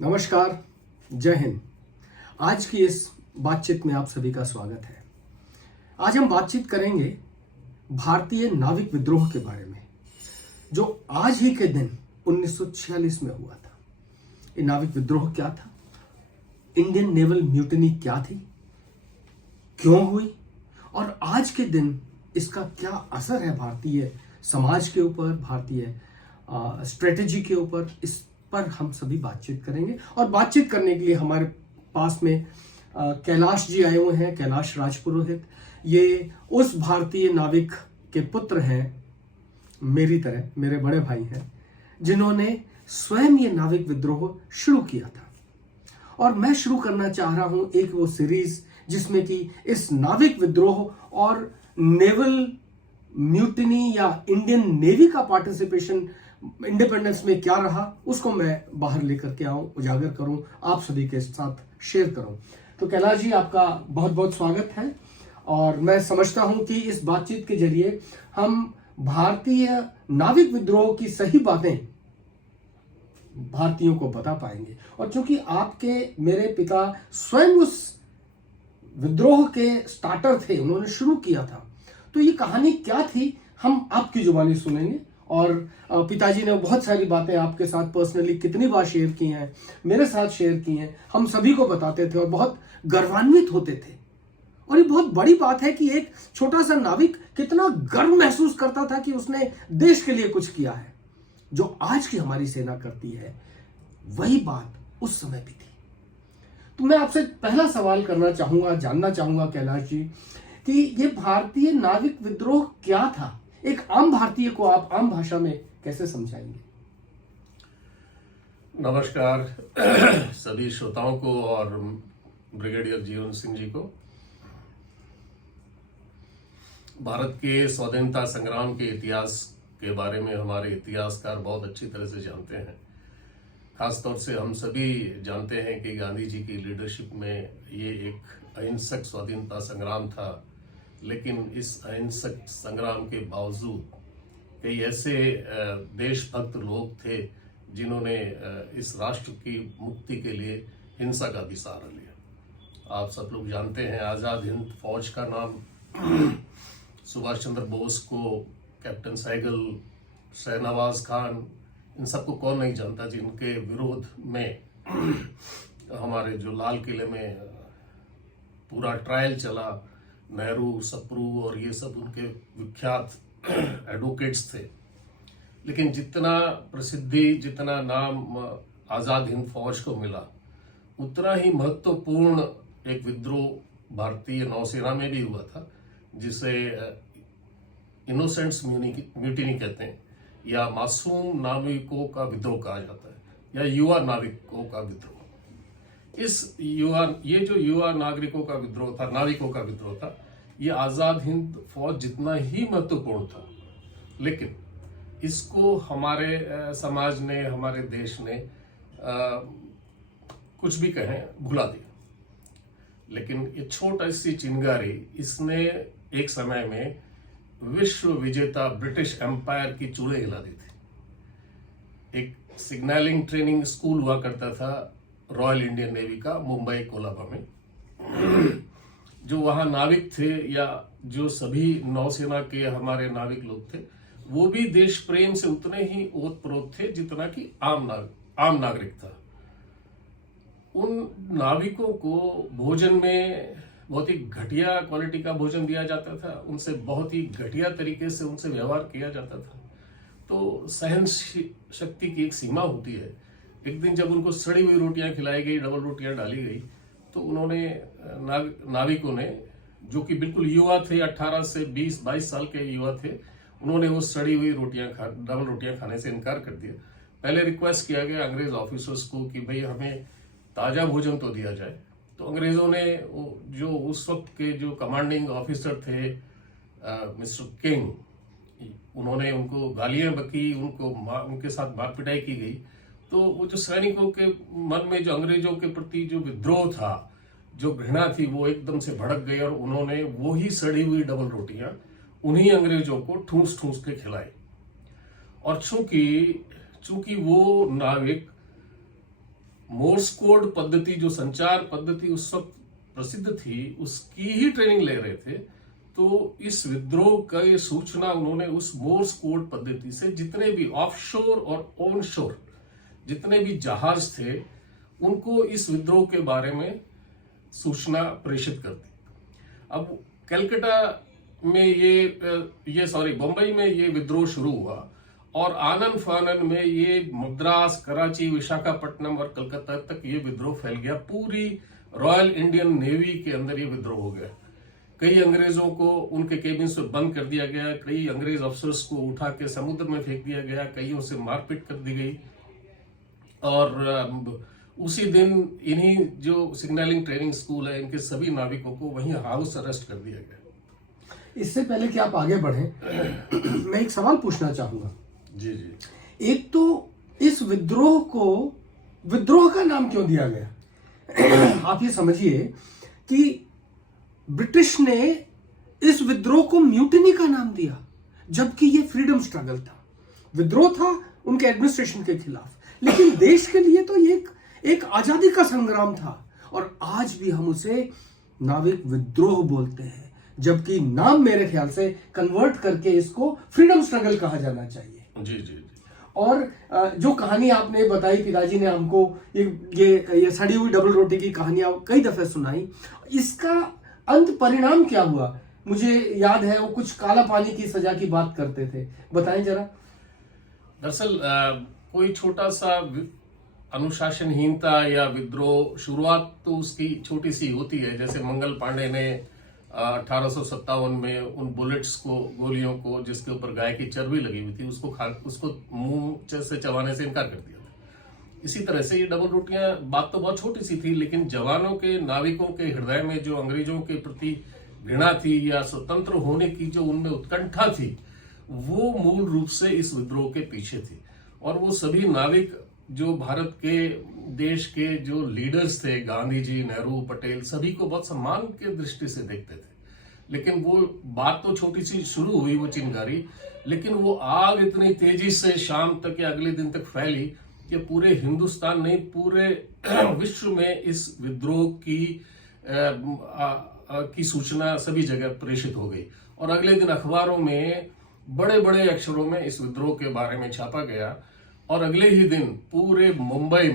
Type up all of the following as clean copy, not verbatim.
नमस्कार, जय हिंद। आज की इस बातचीत में आप सभी का स्वागत है। आज हम बातचीत करेंगे भारतीय नाविक विद्रोह के बारे में, जो आज ही के दिन 1946 में हुआ था। ये नाविक विद्रोह क्या था? इंडियन नेवल म्यूटिनी क्या थी, क्यों हुई, और आज के दिन इसका क्या असर है भारतीय समाज के ऊपर, भारतीय स्ट्रेटेजी के ऊपर, इस पर हम सभी बातचीत करेंगे। और बातचीत करने के लिए हमारे पास में कैलाश जी आए हुए हैं, कैलाश राजपुरोहित। ये उस भारतीय नाविक के पुत्र हैं, मेरी तरह मेरे बड़े भाई हैं, जिन्होंने स्वयं ये नाविक विद्रोह शुरू किया था। और मैं शुरू करना चाह रहा हूं एक वो सीरीज जिसमें कि इस नाविक विद्रोह और नेवल म्यूटिनी या इंडियन नेवी का पार्टिसिपेशन इंडिपेंडेंस में क्या रहा, उसको मैं बाहर लेकर के आऊं, उजागर करूं, आप सभी के साथ शेयर करूं। तो कैलाश जी, आपका बहुत बहुत स्वागत है। और मैं समझता हूं कि इस बातचीत के जरिए हम भारतीय नाविक विद्रोह की सही बातें भारतीयों को बता पाएंगे। और चूंकि आपके मेरे पिता स्वयं उस विद्रोह के स्टार्टर थे, उन्होंने शुरू किया था, तो ये कहानी क्या थी हम आपकी जुबानी सुनेंगे। और पिताजी ने बहुत सारी बातें आपके साथ पर्सनली कितनी बार शेयर की हैं, मेरे साथ शेयर की हैं, हम सभी को बताते थे और बहुत गर्वान्वित होते थे। और ये बहुत बड़ी बात है कि एक छोटा सा नाविक कितना गर्व महसूस करता था कि उसने देश के लिए कुछ किया है। जो आज की हमारी सेना करती है, वही बात उस समय भी थी। तो मैं आपसे पहला सवाल करना चाहूंगा, जानना चाहूंगा कैलाश जी, कि ये भारतीय नाविक विद्रोह क्या था? एक आम भारतीय को आप आम भाषा में कैसे समझाएंगे? नमस्कार सभी श्रोताओं को और ब्रिगेडियर जीवन सिंह जी को। भारत के स्वाधीनता संग्राम के इतिहास के बारे में हमारे इतिहासकार बहुत अच्छी तरह से जानते हैं। खासतौर से हम सभी जानते हैं कि गांधी जी की लीडरशिप में ये एक अहिंसक स्वाधीनता संग्राम था। लेकिन इस अहिंसक संग्राम के बावजूद कई ऐसे देशभक्त लोग थे जिन्होंने इस राष्ट्र की मुक्ति के लिए हिंसा का भी सहारा लिया। आप सब लोग जानते हैं, आज़ाद हिंद फौज का नाम सुभाष चंद्र बोस को, कैप्टन सहगल, शहनवाज खान, इन सबको कौन नहीं जानता, जिनके विरोध में हमारे जो लाल किले में पूरा ट्रायल चला। नेहरू, सप्रू और ये सब उनके विख्यात एडवोकेट्स थे। लेकिन जितना प्रसिद्धि, जितना नाम आज़ाद हिंद फौज को मिला, उतना ही महत्वपूर्ण एक विद्रोह भारतीय नौसेना में भी हुआ था, जिसे इनोसेंट्स म्यूटिनी कहते हैं, या मासूम नाविकों का विद्रोह कहा जाता है, या युवा नाविकों का विद्रोह। ये जो युवा नागरिकों का विद्रोह था, नाविकों का विद्रोह था, ये आज़ाद हिंद फौज जितना ही महत्वपूर्ण था। लेकिन इसको हमारे समाज ने, हमारे देश ने कुछ भी कहें भुला दिया। लेकिन ये छोटा सी चिंगारी, इसने एक समय में विश्व विजेता ब्रिटिश एम्पायर की चूड़े हिला दी थी। एक सिग्नलिंग ट्रेनिंग स्कूल हुआ करता था रॉयल इंडियन नेवी का, मुंबई कोलाबा में। जो वहाँ नाविक थे, या जो सभी नौसेना के हमारे नाविक लोग थे, वो भी देश प्रेम से उतने ही ओतप्रोत थे जितना कि आम नागरिक था। उन नाविकों को भोजन में बहुत ही घटिया क्वालिटी का भोजन दिया जाता था, उनसे बहुत ही घटिया तरीके से उनसे व्यवहार किया जाता था। तो सहन शक्ति की एक सीमा होती है। एक दिन जब उनको सड़ी हुई रोटियां खिलाई गई, डबल रोटियां डाली गई, तो उन्होंने नाविकों ने, जो कि बिल्कुल युवा थे, 18 से 20-22 साल के युवा थे, उन्होंने वो सड़ी हुई डबल रोटियां खाने से इनकार कर दिया। पहले रिक्वेस्ट किया गया अंग्रेज ऑफिसर्स को कि भाई हमें ताज़ा भोजन तो दिया जाए। तो अंग्रेजों ने, जो उस वक्त के जो कमांडिंग ऑफिसर थे मिस्टर किंग, उन्होंने उनको गालियां बकी, उनके साथ मार पिटाई की गई। तो वो जो सैनिकों के मन में जो अंग्रेजों के प्रति जो विद्रोह था, जो घृणा थी, वो एकदम से भड़क गई और उन्होंने वो ही सड़ी हुई डबल रोटियां उन्हीं अंग्रेजों को ठूस ठूस के खिलाई। और चूंकि वो नाविक मोर्स कोड पद्धति, जो संचार पद्धति उस वक्त प्रसिद्ध थी, उसकी ही ट्रेनिंग ले रहे थे। तो इस विद्रोह का ये सूचना उन्होंने उस मोर्स कोड पद्धति से जितने भी ऑफशोर और ऑन शोर जितने भी जहाज थे उनको इस विद्रोह के बारे में सूचना प्रेषित कर दी। अब कलकत्ता में बंबई में ये विद्रोह शुरू हुआ और आनन फानन में ये मद्रास, कराची, विशाखापट्टनम और कलकत्ता तक ये विद्रोह फैल गया। पूरी रॉयल इंडियन नेवी के अंदर ये विद्रोह हो गया। कई अंग्रेजों को उनके केबिन से बंद कर दिया गया, कई अंग्रेज अफसर्स को उठा के समुद्र में फेंक दिया गया, कईयों से मारपीट कर दी गई। और उसी दिन इन्हीं जो सिग्नलिंग ट्रेनिंग स्कूल है, इनके सभी नाविकों को वहीं हाउस अरेस्ट कर दिया गया। इससे पहले कि आप आगे बढ़ें, मैं एक सवाल पूछना चाहूंगा। जी जी। एक तो इस विद्रोह को विद्रोह का नाम क्यों दिया गया? आप ये समझिए कि ब्रिटिश ने इस विद्रोह को म्यूटिनी का नाम दिया, जबकि ये फ्रीडम स्ट्रगल था। विद्रोह था उनके एडमिनिस्ट्रेशन के खिलाफ, लेकिन देश के लिए तो ये एक आजादी का संग्राम था। और आज भी हम उसे नाविक विद्रोह बोलते हैं, जबकि नाम मेरे ख्याल से कन्वर्ट करके इसको फ्रीडम स्ट्रगल कहा जाना चाहिए। जी जी जी। और जो कहानी आपने बताई, पिताजी ने हमको ये सड़ी हुई डबल रोटी की कहानियां कई दफे सुनाई, इसका अंत परिणाम क्या हुआ? मुझे याद है वो कुछ काला पानी की सजा की बात करते थे, बताएं जरा। दरअसल कोई छोटा सा अनुशासनहीनता या विद्रोह, शुरुआत तो उसकी छोटी सी होती है। जैसे मंगल पांडे ने 1857 में उन बुलेट्स को, गोलियों को जिसके ऊपर गाय की चर्बी लगी हुई थी, उसको मुंह से चबाने से इनकार कर दिया था। इसी तरह से ये डबल रोटियां, बात तो बहुत छोटी सी थी, लेकिन जवानों के, नाविकों के हृदय में जो अंग्रेजों के प्रति घृणा थी या स्वतंत्र होने की जो उनमें उत्कंठा थी, वो मूल रूप से इस विद्रोह के पीछे थी। और वो सभी नाविक जो भारत के देश के जो लीडर्स थे, गांधी जी, नेहरू, पटेल, सभी को बहुत सम्मान के दृष्टि से देखते थे। लेकिन वो बात तो छोटी सी शुरू हुई, वो चिंगारी, लेकिन वो आग इतनी तेजी से शाम तक या अगले दिन तक फैली कि पूरे हिंदुस्तान नहीं, पूरे विश्व में इस विद्रोह की सूचना सभी जगह प्रेषित हो गई। और अगले दिन अखबारों में बड़े बड़े अक्षरों में इस विद्रोह के बारे में छापा गया। और अगले ही दिन पूरे मुंबई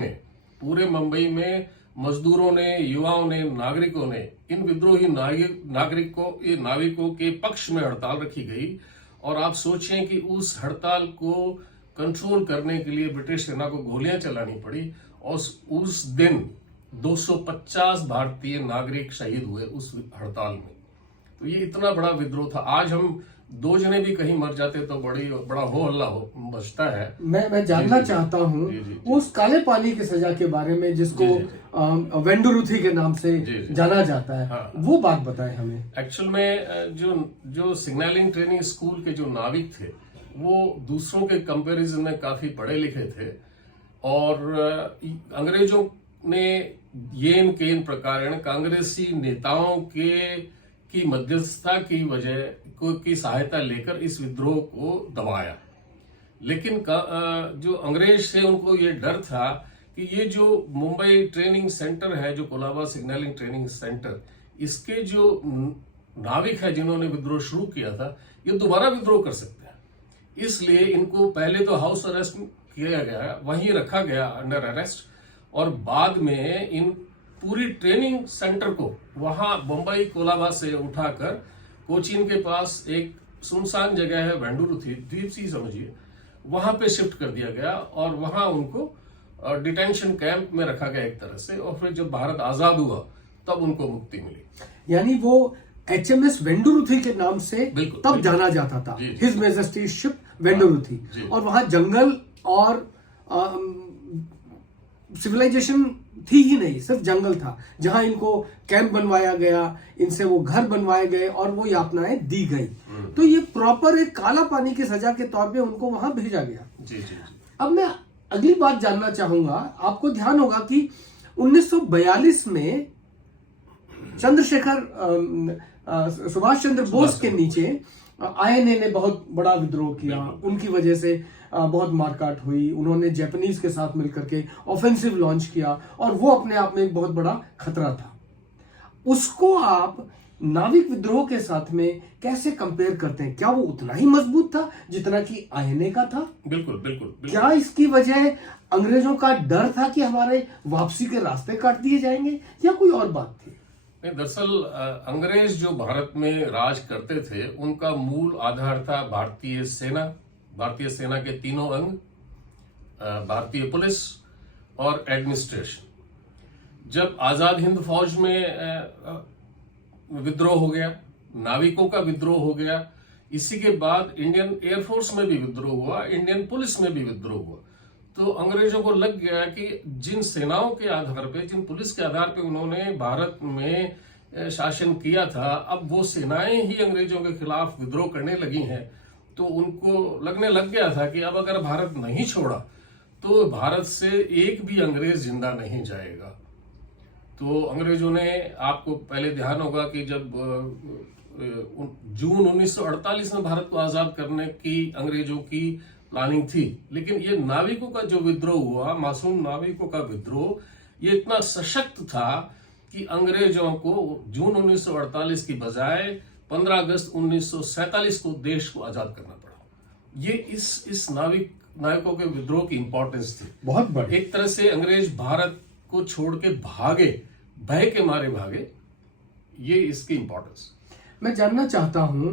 में मजदूरों ने, युवाओं ने, नागरिकों ने, इन विद्रोही नाविकों के पक्ष में हड़ताल रखी गई। और आप सोचें कि उस हड़ताल को कंट्रोल करने के लिए ब्रिटिश सेना को गोलियां चलानी पड़ी। और उस दिन 250 भारतीय नागरिक शहीद हुए उस हड़ताल में। तो ये इतना बड़ा विद्रोह था। आज हम 2 जने भी कहीं मर जाते तो बड़ा हो हल्ला बचता है। मैं जानना चाहता हूँ उस काले पानी की सजा के बारे में, जिसको वेंडुरुथी के नाम से जाना जाता है। हाँ। वो बात बताएं हमें। एक्चुअल में जो सिग्नलिंग ट्रेनिंग स्कूल के जो नाविक थे, वो दूसरों के कंपैरिजन में काफी पढ़े लिखे थे। और अंग्रेजों ने येन केन प्रकारेण कांग्रेसी नेताओं की मध्यस्थता की वजह की सहायता लेकर इस विद्रोह को दबाया। लेकिन जो अंग्रेज थे उनको ये डर था कि ये जो मुंबई ट्रेनिंग सेंटर है, जो कोलाबा सिग्नलिंग ट्रेनिंग सेंटर, इसके जो नाविक है जिन्होंने विद्रोह शुरू किया था, ये दोबारा विद्रोह कर सकते हैं। इसलिए इनको पहले तो हाउस अरेस्ट किया गया, वहीं रखा गया अंडर अरेस्ट। और बाद में इन पूरी ट्रेनिंग सेंटर को वहां मुंबई कोलाबा से उठाकर कोचीन के पास एक सुनसान जगह है, वेंडुरुथी द्वीप सी समझिए, वहां पे शिफ्ट कर दिया गया। और वहां उनको डिटेंशन कैंप में रखा गया एक तरह से। और फिर जब भारत आजाद हुआ तब उनको मुक्ति मिली। यानी वो HMS वेंडुरुथी के नाम से तब जाना जाता था, हिज मेजेस्टी शिप वेंडुरुथी। और वहां जंगल और सिविलाइजेशन थी ही नहीं, सिर्फ जंगल था, जहां इनको कैंप बनवाया गया, इनसे वो घर बनवाए गए और वो यातनाएं दी गई। तो ये प्रॉपर एक काला पानी की सजा के तौर पे उनको वहां भेजा गया। जी जी। अब मैं अगली बात जानना चाहूंगा। आपको ध्यान होगा कि 1942 में सुभाष चंद्र बोस के नीचे INA ने बहुत बड़ा विद्रोह किया। उनकी वजह से बहुत मारकाट हुई, उन्होंने जापानीज के साथ मिलकर के ऑफेंसिव लॉन्च किया और वो अपने आप में एक बहुत बड़ा खतरा था। उसको आप नाविक विद्रोह के साथ में कैसे कंपेयर करते हैं? क्या वो उतना ही मजबूत था जितना कि आईएनए का था? बिल्कुल बिल्कुल बिल्कुल। क्या इसकी वजह अंग्रेजों का डर था कि हमारे वापसी के रास्ते काट दिए जाएंगे, या कोई और बात थी? नहीं, दरअसल अंग्रेज जो भारत में राज करते थे उनका मूल आधार था भारतीय सेना, भारतीय सेना के तीनों अंग, भारतीय पुलिस और एडमिनिस्ट्रेशन। जब आजाद हिंद फौज में विद्रोह हो गया, नाविकों का विद्रोह हो गया, इसी के बाद इंडियन एयरफोर्स में भी विद्रोह हुआ, इंडियन पुलिस में भी विद्रोह हुआ, तो अंग्रेजों को लग गया कि जिन सेनाओं के आधार पे, जिन पुलिस के आधार पे उन्होंने भारत में शासन किया था, अब वो सेनाएं ही अंग्रेजों के खिलाफ विद्रोह करने लगी हैं। तो उनको लगने लग गया था कि अब अगर भारत नहीं छोड़ा तो भारत से एक भी अंग्रेज जिंदा नहीं जाएगा। तो अंग्रेजों ने, आपको पहले ध्यान होगा कि जब जून 1948 में भारत को आजाद करने की अंग्रेजों की प्लानिंग थी, लेकिन ये नाविकों का जो विद्रोह हुआ, मासूम नाविकों का विद्रोह, ये इतना सशक्त था कि अंग्रेजों को जून 1948 की बजाय 15 अगस्त 1947 को देश को आजाद करना पड़ा। ये इस नाविकों के विद्रोह की इंपॉर्टेंस थी बहुत बड़ी। एक तरह से अंग्रेज भारत को छोड़ के भागे, भय के मारे भागे, ये इसकी इंपॉर्टेंस। मैं जानना चाहता हूं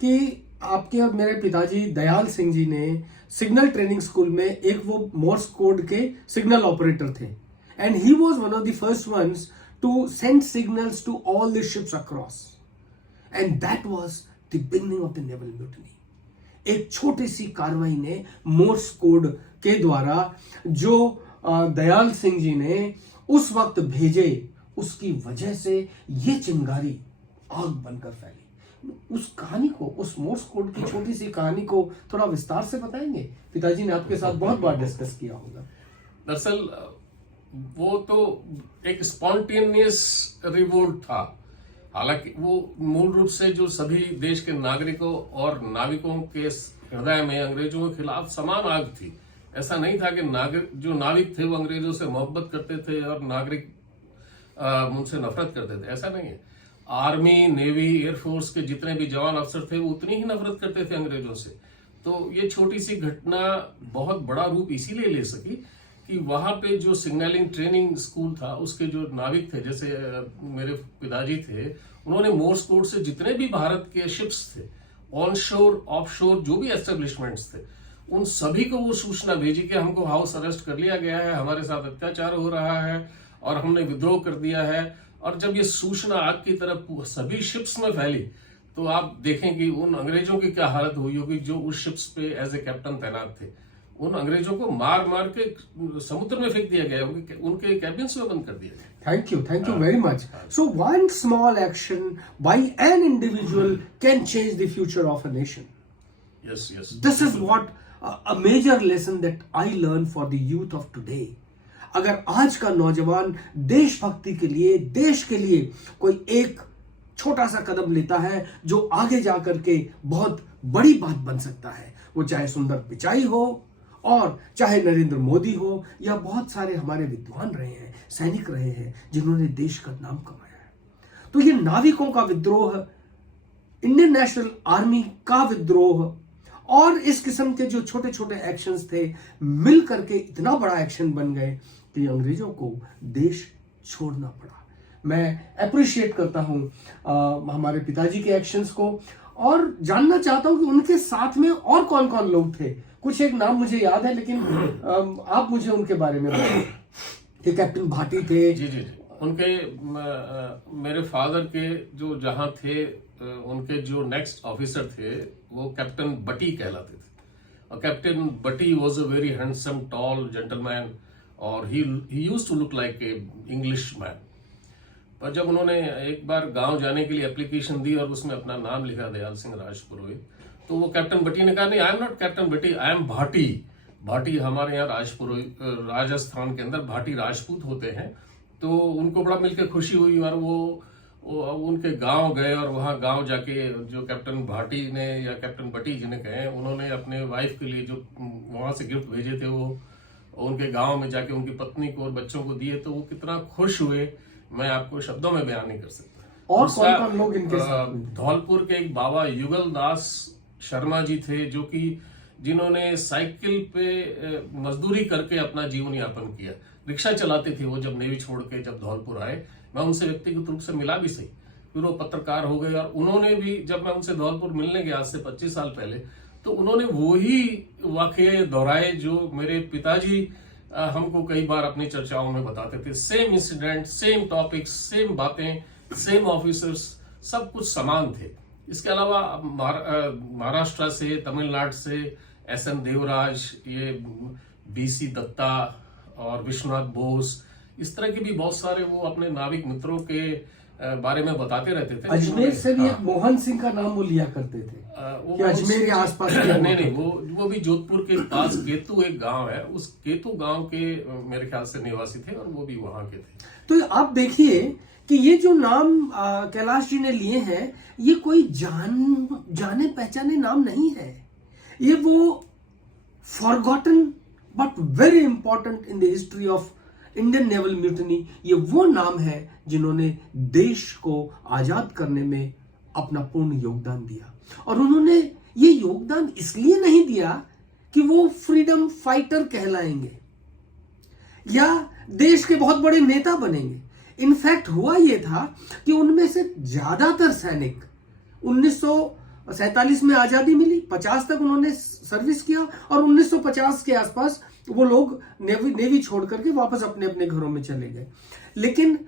कि आपके और मेरे पिताजी दयाल सिंह जी ने सिग्नल ट्रेनिंग स्कूल में एक वो मोर्स कोड के सिग्नल ऑपरेटर थे, and he was one of the first ones to send signals to all the ships across, and that was the beginning of the naval mutiny. एक छोटी सी कार्रवाई ने Morse code के द्वारा जो दयाल सिंह जी ने उस वक्त भेजे, उसकी वजह से ये चिंगारी आग बनकर फैली। उस कहानी को, उस मोर्स कोड की छोटी सी कहानी को थोड़ा विस्तार से बताएंगे? पिताजी ने आपके साथ बहुत बार डिस्कस किया होगा। दरअसल वो तो एक स्पॉन्टेनियस रिवोल्ट था। हालांकि वो मूल रूप से जो सभी देश के नागरिकों और नाविकों के हृदय में अंग्रेजों के खिलाफ समान आग थी। ऐसा नहीं था कि जो नाविक थे वो अंग्रेजों से मोहब्बत करते थे और नागरिक उनसे नफरत करते थे, ऐसा नहीं है। आर्मी, नेवी, एयरफोर्स के जितने भी जवान अफसर थे वो उतनी ही नफरत करते थे अंग्रेजों से। तो ये छोटी सी घटना बहुत बड़ा रूप इसीलिए ले सकी कि वहां पे जो सिग्नलिंग ट्रेनिंग स्कूल था, उसके जो नाविक थे, जैसे मेरे पिताजी थे, उन्होंने मोर्स कोड से जितने भी भारत के शिप्स थे, ऑन शोर ऑफ शोर जो भी एस्टेब्लिशमेंट्स थे, उन सभी को वो सूचना भेजी कि हमको हाउस अरेस्ट कर लिया गया है, हमारे साथ अत्याचार हो रहा है और हमने विद्रोह कर दिया है। और जब ये सूचना आग की तरफ सभी शिप्स में फैली, तो आप देखें कि उन अंग्रेजों की क्या हालत हुई होगी जो उस शिप्स पे एज ए कैप्टन तैनात थे। उन अंग्रेजों को मार मार के समुद्र में फेंक दिया गया, उनके कैबिन्स में बंद कर दिया गया। Thank you very much. So one small action by an individual can change the future of a nation. Yes yes, this is what a major lesson that I learned for the youth of today. अगर आज का नौजवान देशभक्ति के लिए, देश के लिए कोई एक छोटा सा कदम लेता है जो आगे जाकर के बहुत बड़ी बात बन सकता है, वो चाहे सुंदर पिचाई हो और चाहे नरेंद्र मोदी हो या बहुत सारे हमारे विद्वान रहे हैं, सैनिक रहे हैं जिन्होंने देश का नाम कमाया है। तो ये नाविकों का विद्रोह, इंडियन नेशनल आर्मी का विद्रोह और इस किस्म के जो छोटे छोटे एक्शंस थे, मिल करके इतना बड़ा एक्शन बन गए कि अंग्रेजों को देश छोड़ना पड़ा। मैं अप्रिशिएट करता हूं हमारे पिताजी के एक्शंस को, और जानना चाहता हूं कि उनके साथ में और कौन कौन लोग थे। कुछ एक नाम मुझे याद है, लेकिन आप मुझे उनके बारे में बताइए। कैप्टन भाटी थे। जी जी जी, उनके मेरे फादर के जो जहां थे, उनके जो नेक्स्ट ऑफिसर थे वो कैप्टन बटी कहलाते थे। और captain Batty was a very handsome tall gentleman, और he used to look like a English man. पर जब उन्होंने एक बार गांव जाने के लिए एप्लीकेशन दी और उसमें अपना नाम लिखा, दयाल सिंह राजपुरोहित, तो वो कैप्टन बटी ने कहा, नहीं, आई एम नॉट कैप्टन बटी, आई एम भाटी। भाटी हमारे यहाँ राजपुरोहित, राजस्थान के अंदर भाटी राजपूत होते हैं। तो उनको बड़ा मिलकर खुशी हुई और वो उनके गांव गए और वहां गांव जाके जो कैप्टन भाटी ने या कैप्टन भट्टी जिन्हें कहे, उन्होंने अपने वाइफ के लिए जो वहां से गिफ्ट भेजे थे वो उनके गांव में जाके उनकी पत्नी को और बच्चों को दिए, तो वो कितना खुश हुए मैं आपको शब्दों में बयान नहीं कर सकता। और दूसरा, कौन लोग इनके साथ में? धौलपुर के एक बाबा युगल दास शर्मा जी थे, जो कि जिन्होंने साइकिल पे मजदूरी करके अपना जीवन यापन किया, रिक्शा चलाते थे वो। जब नेवी छोड़ के जब धौलपुर आए, मैं उनसे व्यक्तिगत रूप से मिला भी सही, फिर वो पत्रकार हो गए। और उन्होंने भी, जब मैं उनसे धौलपुर मिलने गया आज से 25 साल पहले, तो उन्होंने वही वाकये दोहराए जो मेरे पिताजी हमको कई बार अपनी चर्चाओं में बताते थे। Same incident, same topics, same बातें, सेम ऑफिसर्स, सब कुछ समान थे। इसके अलावा महाराष्ट्र से, तमिलनाडु से एस.एन. देवराज, ये बी.सी. दत्ता और विश्वनाथ बोस, इस तरह के भी बहुत सारे वो अपने नाविक मित्रों के बारे में बताते रहते थे। अजमेर से भी एक मोहन सिंह का नाम वो लिया करते थे कि अजमेर के आसपास नहीं, वो भी जोधपुर के पास केतु एक गांव है, उस केतु गांव के मेरे ख्याल से निवासी थे और वो भी वहां के थे। तो आप देखिए कि ये जो नाम कैलाश जी ने लिए हैं, ये कोई जाने पहचाने नाम नहीं है। ये वो forgotten but very important in the history of Indian naval mutiny, ये वो नाम है जिन्होंने देश को आजाद करने में अपना पूर्ण योगदान दिया। और उन्होंने ये योगदान इसलिए नहीं दिया कि वो फ्रीडम फाइटर कहलाएंगे या देश के बहुत बड़े नेता बनेंगे। इनफैक्ट हुआ ये था कि उनमें से ज्यादातर सैनिक 1947 में आजादी मिली, 50 तक उन्होंने सर्विस किया और 1950 के आसपास वो लोग नेवी छोड़ करके वापस अपने अपने घरों में चले गए। लेकिन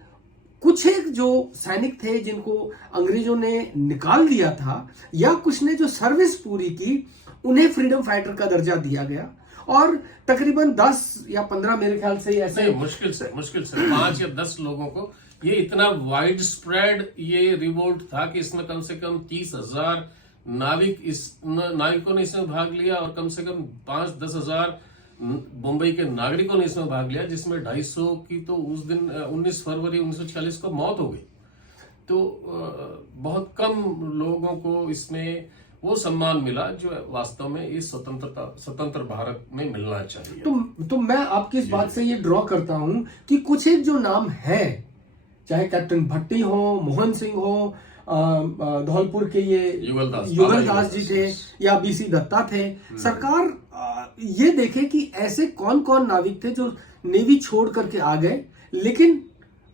कुछ एक जो सैनिक थे जिनको अंग्रेजों ने निकाल दिया था, या कुछ ने जो सर्विस पूरी की, उन्हें फ्रीडम फाइटर का दर्जा दिया गया। और तकरीबन 10 या 15 मेरे ख्याल से ऐसे मुश्किल से 5 या 10 लोगों को, ये इतना वाइड स्प्रेड ये रिवोल्ट था कि इसमें कम से कम 30,000 नाविकों ने इसमें भाग लिया और कम से कम 5-10 हजार मुंबई के नागरिकों ने इसमें भाग लिया, जिसमें 250 की तो उस दिन 19 फरवरी 1946 को मौत हो गई। तो बहुत कम लोगों को इसमें वो सम्मान मिला जो वास्तव में इस स्वतंत्र भारत में मिलना चाहिए। तो मैं आपकी इस बात से ये ड्रॉ करता हूं कि कुछ एक जो नाम है, चाहे कैप्टन भट्टी हो, मोहन सिंह हो, धौलपुर के ये युगल दास जी थे या बी.सी. दत्ता थे, सरकार ये देखे कि ऐसे कौन कौन नाविक थे जो नेवी छोड़ करके आ गए, लेकिन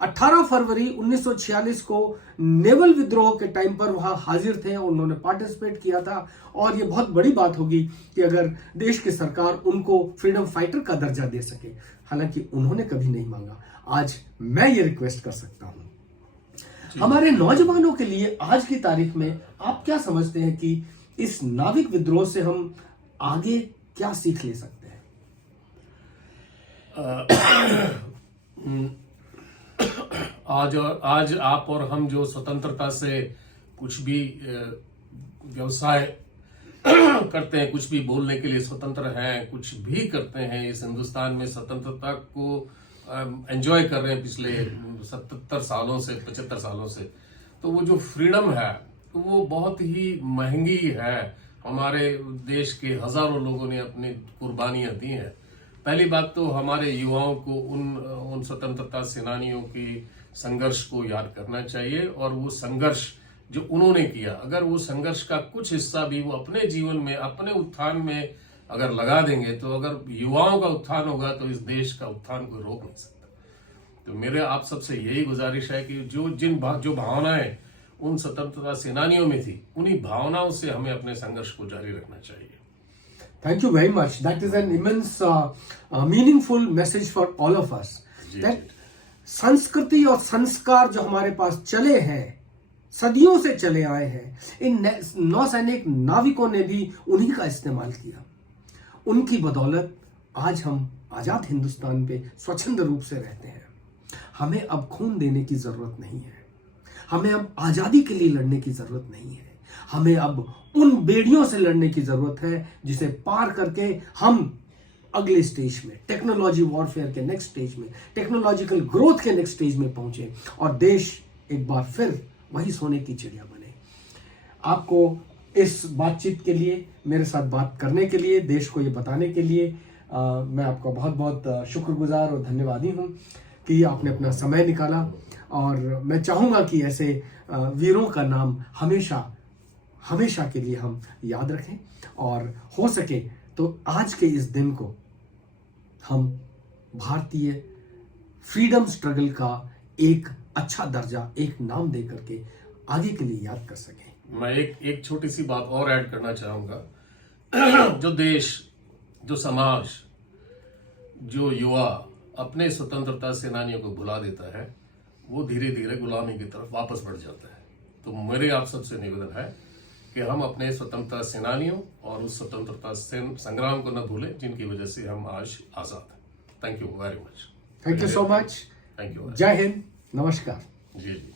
18 फरवरी 1946 को नेवल विद्रोह के टाइम पर वहां हाजिर थे और उन्होंने पार्टिसिपेट किया था। और ये बहुत बड़ी बात होगी कि अगर देश की सरकार उनको फ्रीडम फाइटर का दर्जा दे सके, हालांकि उन्होंने कभी नहीं मांगा। आज मैं ये रिक्वेस्ट कर सकता हूं हमारे नौजवानों के लिए, आज की तारीख में आप क्या समझते हैं कि इस नाविक विद्रोह से हम आगे क्या सीख ले सकते हैं? आज आप और हम जो स्वतंत्रता से कुछ भी व्यवसाय करते हैं, कुछ भी बोलने के लिए स्वतंत्र हैं, कुछ भी करते हैं, इस हिंदुस्तान में स्वतंत्रता को एंजॉय कर रहे हैं पिछले 77 सालों से, 75 सालों से, तो वो जो फ्रीडम है वो बहुत ही महंगी है। हमारे देश के हजारों लोगों ने अपनी कुर्बानियां दी हैं। पहली बात तो हमारे युवाओं को उन स्वतंत्रता सेनानियों के संघर्ष को याद करना चाहिए, और वो संघर्ष जो उन्होंने किया, अगर वो संघर्ष का कुछ हिस्सा भी वो अपने जीवन में, अपने उत्थान में अगर लगा देंगे, तो अगर युवाओं का उत्थान होगा तो इस देश का उत्थान कोई रोक नहीं सकता। तो मेरे आप सबसे यही गुजारिश है कि जो भावनाएं उन स्वतंत्रता सेनानियों में थी, उन्हीं भावनाओं से हमें अपने संघर्ष को जारी रखना चाहिए। Thank you very much. That is an immense, meaningful message for all of us. That संस्कृति और संस्कार जो हमारे पास चले हैं, सदियों से चले आए हैं, इन नौसैनिक नाविकों ने भी उन्हीं का इस्तेमाल किया। उनकी बदौलत आज हम आजाद हिंदुस्तान पे स्वच्छंद रूप से रहते हैं। हमें अब खून देने की जरूरत नहीं है, हमें अब आजादी के लिए लड़ने की जरूरत नहीं है, हमें अब उन बेड़ियों से लड़ने की जरूरत है जिसे पार करके हम अगले स्टेज में, टेक्नोलॉजी वॉरफेयर के नेक्स्ट स्टेज में, टेक्नोलॉजिकल ग्रोथ के नेक्स्ट स्टेज में पहुंचे और देश एक बार फिर वही सोने की चिड़िया बने। आपको इस बातचीत के लिए, मेरे साथ बात करने के लिए, देश को ये बताने के लिए मैं आपका बहुत बहुत शुक्रगुजार और धन्यवादी हूँ कि आपने अपना समय निकाला। और मैं चाहूँगा कि ऐसे वीरों का नाम हमेशा हमेशा के लिए हम याद रखें, और हो सके तो आज के इस दिन को हम भारतीय फ्रीडम स्ट्रगल का एक अच्छा दर्जा, एक नाम दे करके आगे के लिए याद कर सकें। मैं एक छोटी सी बात और ऐड करना चाहूंगा। जो देश, जो समाज, जो युवा अपने स्वतंत्रता सेनानियों को भुला देता है, वो धीरे धीरे गुलामी की तरफ वापस बढ़ जाता है। तो मेरे आप सबसे निवेदन है कि हम अपने स्वतंत्रता सेनानियों और उस स्वतंत्रता संग्राम को न भूलें जिनकी वजह से हम आज आजाद हैं। Thank you very much. Thank you so much. Thank you. जय हिंद, नमस्कार। जी जी।